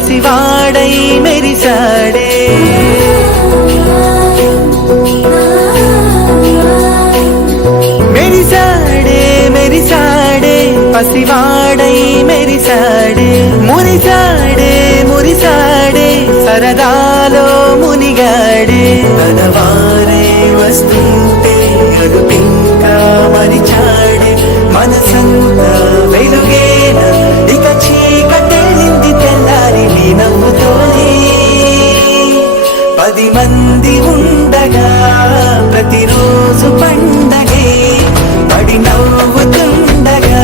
పసివాడై మెరిసాడే మెరిసాడే మెరిసాడే పసివాడై మెరిసాడే మురిసాడే మురిసాడే సరదాలో మునిగాడే తనవారే వస్తుంటే అడుపింకా మరిచాడే మనసంతా వెలుగేన ఇక చీకటెళ్ళింది తెల్లారి నీ నవ్వుతోనే 10 మంది ఉండగా ప్రతిరోజు పండగే పడి నవ్వుతుండగా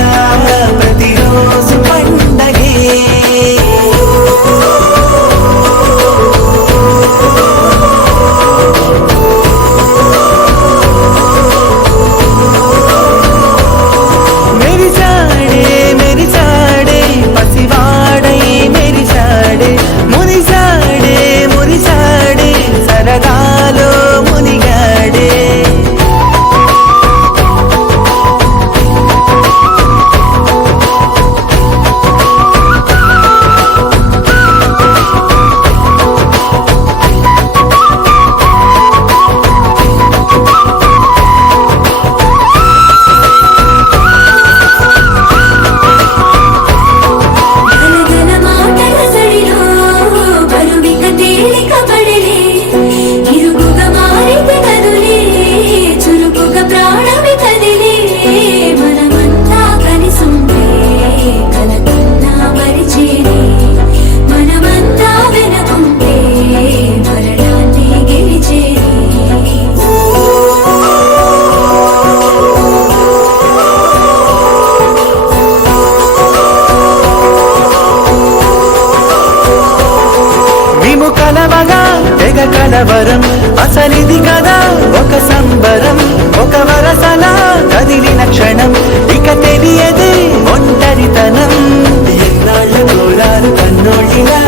ప్రతిరోజు పండగే మెరిసాడే మెరిసాడే పసివాడై మెరిసాడే మురిసాడే మురిసాడే సరదాలో మునిగాడే కలవగా తెగ కలవరం అసలిది కదా ఒక సంబరం ఒక వరసలా కదిలిన క్షణం ఇక తెలియదే ఒంటరితనం ఎన్నాళ్ళ కోలారు కన్నోళ్ళిలా